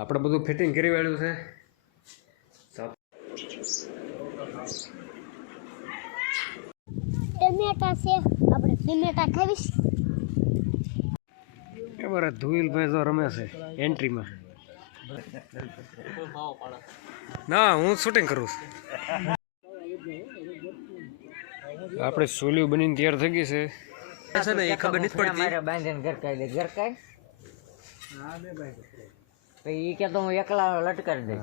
આપણે બધું ફિટિંગ કરી વાળ્યું છે. ટમેટા છે, આપણે ટમેટા ખાવીશ. એ બરાબર ધુઈલભાઈ જો રમે છે એન્ટ્રીમાં. ના હું શૂટિંગ કરું છું. આપણે સોલિયું બનીને તૈયાર થઈ ગઈ છે ને એ ખબર નથી પડતી. મારે બાંધીને ઘર કાઢી દે ઘર કાઢ તો એ કે તો હું એકલા લટકાડી દે.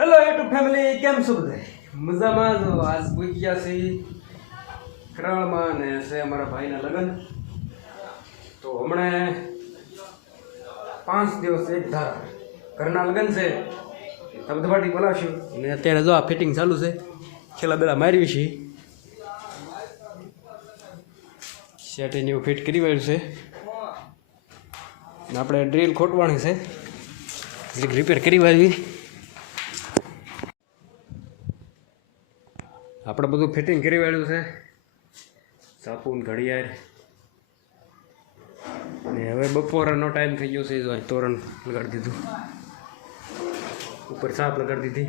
હેલો યુટ્યુબ ફેમિલી, કેમ છો બધા? મજામાં જો. આજ પૂછી ગયા છે કરાળમાં ને છે અમારા ભાઈના લગ્ન. તો હમણાં 5 દિવસ એક ધારા ઘરના લગ્ન છે. ધબધબાટી બોલાવશું અને અત્યારે જો આ ફિટિંગ ચાલુ છે. છેલ્લા બેલા માર્યું છે, સેટિંગ એવું ફિટ કરી વાળ્યું છે ને આપણે ડ્રીલ ખોટવાની છે, રિપેર કરી વાળવી. આપણે બધું ફિટિંગ કરી વાળ્યું છે, સાપુન ઘડિયાળ ને હવે બપોરનો ટાઈમ થઈ ગયો છે. જો તોરણ લગાડી દીધું, ઉપર સાપ લગાડી દીધી.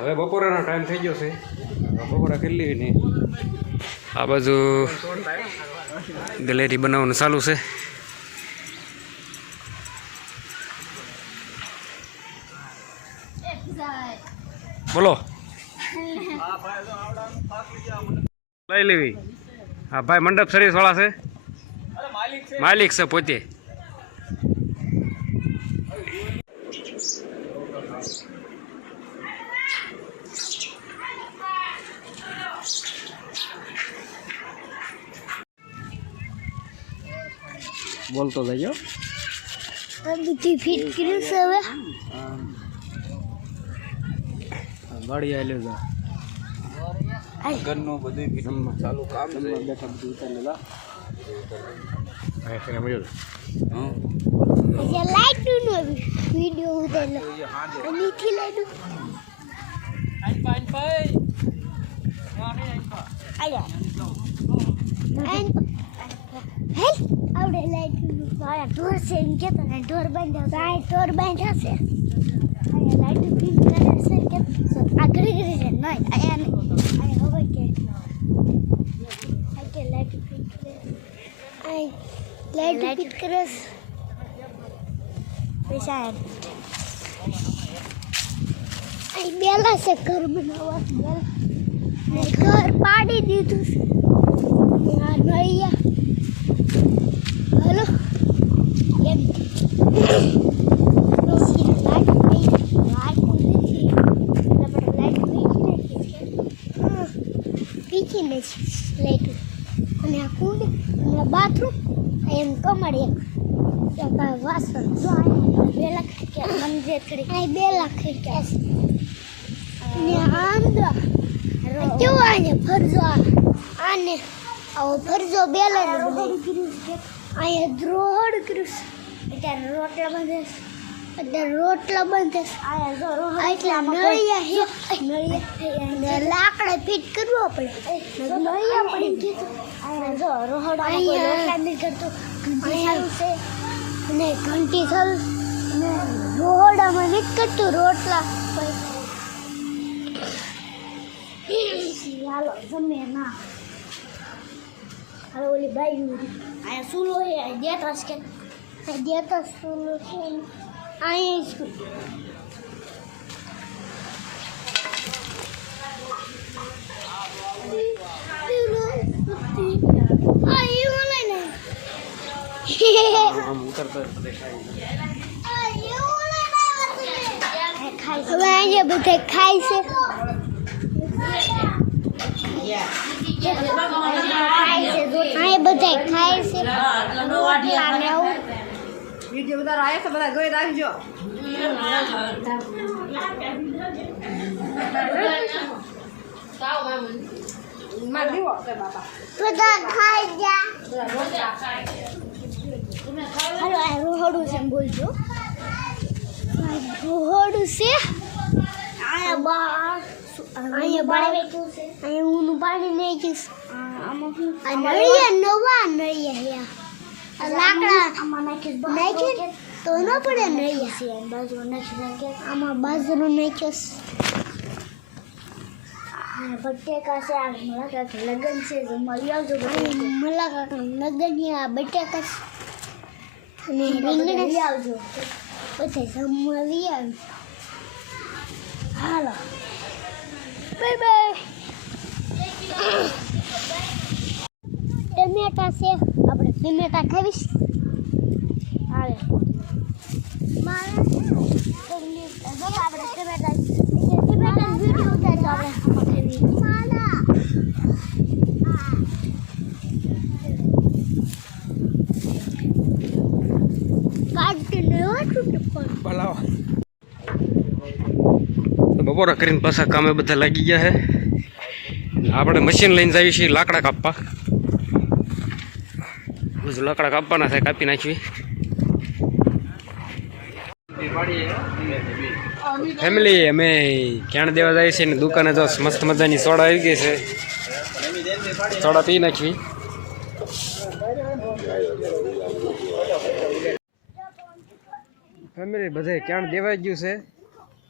હવે બપોરનો ટાઈમ થઈ ગયો છે, બપોરા કરી લેવી ને આ બાજુ ગેલેરી બનાવવાનું ચાલુ છે. બોલો લઈ લેવી. હા ભાઈ મંડપ સર્વિસ વાળા છે, માલિક છે પોતે. બોલતો જજો. બધી ફિટ કર્યું છે. હવે ગાડી આવેલી છે ઘરનું બધું ચાલુ કામ બેઠા બધું ઉતારેલા. જે લાઈટનો વિડિયો ઉતારેલો નીચે લાઈટ આવડે લાઈટ મારા ઢોર છે એમ કેતા ને ઢોર બાંધ્યા ઢોર બાંધ્યા છે. અહીંયા લાઈટ ફિટ કરે છે કે આગળ કરી છે નહીં આયા નહીં આયા હવે કે આ કે લાઈટ ફિટ કરે આ લાઈટ ફિટ કરે પૈસા આ બેલા છે ઘર બનાવવા ને ઘર પાડી દીધું છે. આ નળિયા हेलो ये पीछे में लाइट અને આ કુંડ અને બાથરૂમ એમ કમળ એક વાસણ જો 2 લાખ કે મંદિર કરી આ 2 લાખ કે ને આંદા કેવો આને ફરજો આને આવો ફરજો બેલા અહીંયા રોડ કર્યું અત્યારે રોટલા બંધ એટલા નળિયા લાકડા ફિટ કરવું આપણે નળિયા પડી ગયું. જો રોડ રોટલા નહીં કરતો સારું છે અને ઘંટી ચાલુ અને રોડામાં નથી કરતું રોટલા. હાલો જમે ના હવે ઓલી બાઈ અહીંયા સુલો છે દેતાસ કે દેતાસ સુલો છે અહીંયા સ્કૂલ હવે અહીંયા બધા ખાય છે. આ બધા ખાય છે વિડિયો બધા આયા છે બધા જોઈ રાખજો. માં દીવો કે બાપા બધા ખાઈ જા. હાલો આ રોહડું છે બોલજો. રોહડું છે અહીંયા બા અહીંયા પાણી વેચ્યું છે. અહીંયા ઊનું પાણી નાખ્યું છે. આ નળિયા નવા નળિયા હે આ લાકડા નાખે તો ન પડે નળિયા બાજુ નાખી આમાં બાજરો નાખ્યો બટેકા છે આ મુલાકાત લગન છે મળી આવજો મુલાકાત લગન આ બટેકા અને રીંગણ લઈ આવજો પછી જમવા લઈ આવજો હાલો બાય બાય ટમેટા છે આપણે ટમેટા ખાવીશ હાલે મારે આપણે ટમેટા વિડીયો ઉતારજો આપણે માલા બપોરા કરીને પાછા કામે બધા લાગી ગયા છે આપણે મશીન લઈને જઈએ છીએ લાકડા કાપવા બધું લાકડા કાપવાના છે કાપી નાખવી ફેમિલી અમે ક્યાં દેવા જઈએ છીએ ને દુકાને તો મસ્ત મજાની સોડા આવી ગઈ છે સોડા પી નાખવી ફેમિલી બધે ક્યાં દેવાઈ ગયું છે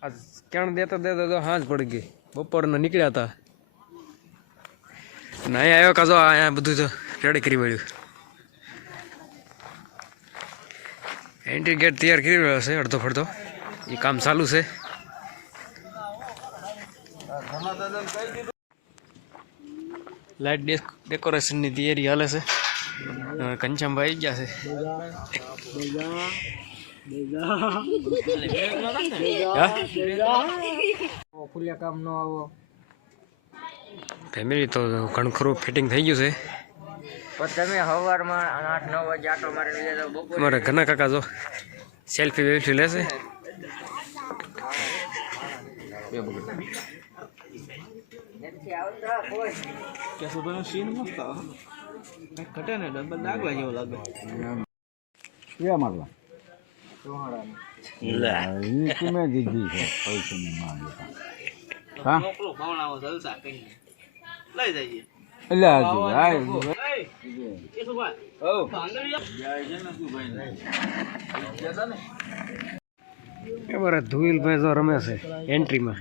આ ક્યાં દેતા દેતા તો હાથ પડી ગઈ બપોરના નીકળ્યા હતા ને અહીંયા આવ્યો કાજો અહીંયા બધું તો રેડી કરી વળ્યું એન્ટ્રી ગેટ તૈયાર કરી રહ્યો છે અડધો ફડધો એ કામ ચાલુ છે લાઇટ ડેકોરેશનની તૈયારી હાલે છે કંચામભાઈ આવી ગયા છે કામ નો આવો ફેમિલી તો ઘણું ખરું ફિટિંગ થઈ ગયું છે પણ તમે સવારમાં 8-9 વાગે આટો મારીને જજો બપોરે અમારા ઘણા કાકા જો સેલ્ફી વેલ્ફી લેશે અમારા ધુઈલભાઈ જો રમે છે એન્ટ્રીમાં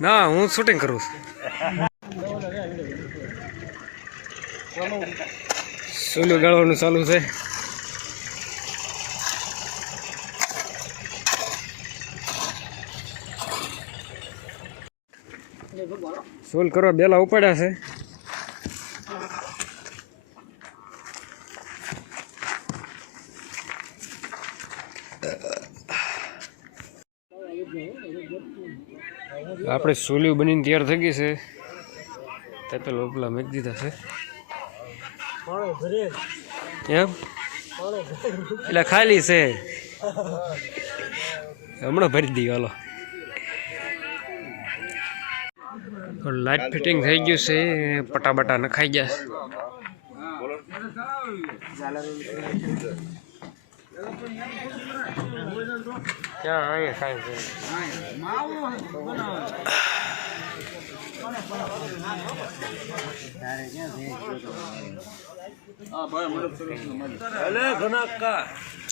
ના હું શૂટિંગ કરું સોલું ગાળવાનું ચાલુ છે સોલ કરવા બેલા ઉપાડ્યા છે આપણે સોલિયું બનીને તૈયાર થઈ ગઈ છે તે પેલા ઉપલા મેક દીધા છે એમ એટલે ખાલી છે હમણાં ભરી દઈએ હાલો લાઇટ ફિટિંગ થઈ ગયું છે પટા બટા નખાઈ ગયા ક્યાં આવે ખાય છે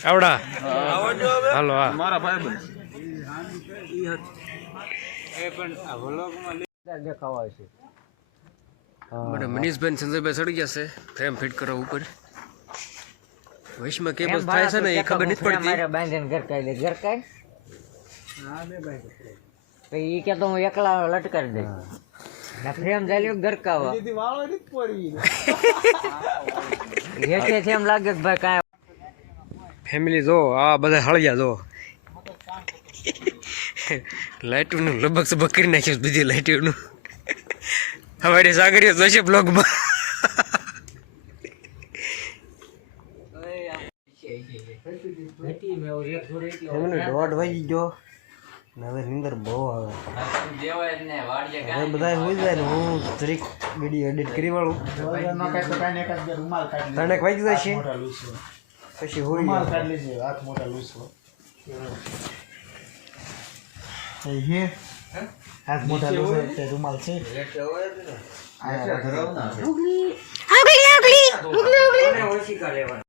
આવડા હાલો હા મારા ભાઈ દેખાવા છે મને મનીષભાઈ સંજયભાઈ ચડી ગયા છે ફ્રેમ ફિટ કરવા ઉપર વૈશમાં કેબલ થાય છે ને એ ખબર નથી પડતી મારે બાંધીને ઘર કાઈ લે ઘર કાઈ તો ઈ કે તો હું એકલા લટકારી દઈ ના ફ્રેમ ચાલ્યો ઘર કાવા હેઠે છે એમ લાગે કે ભાઈ કાંઈ ફેમિલી જો આ બધા હળિયા જો લાઇટનું લબક સબક કરી નાખ્યું બધી લાઇટનું હવે સાગરીઓ જોશે બ્લોગમાં દોઢ વાગી ગયો ને હવે નીંદર બહુ આવે દેવાય જ ને વાડીએ હવે બધા હોઈ જાય ને હું જરીક વિડીયો એડિટ કરી વાળું તને વાગી જાય છે પછી હોઈ હાથ મોટા લૂસે રૂમાલ છે ઓછી કા લેવાનું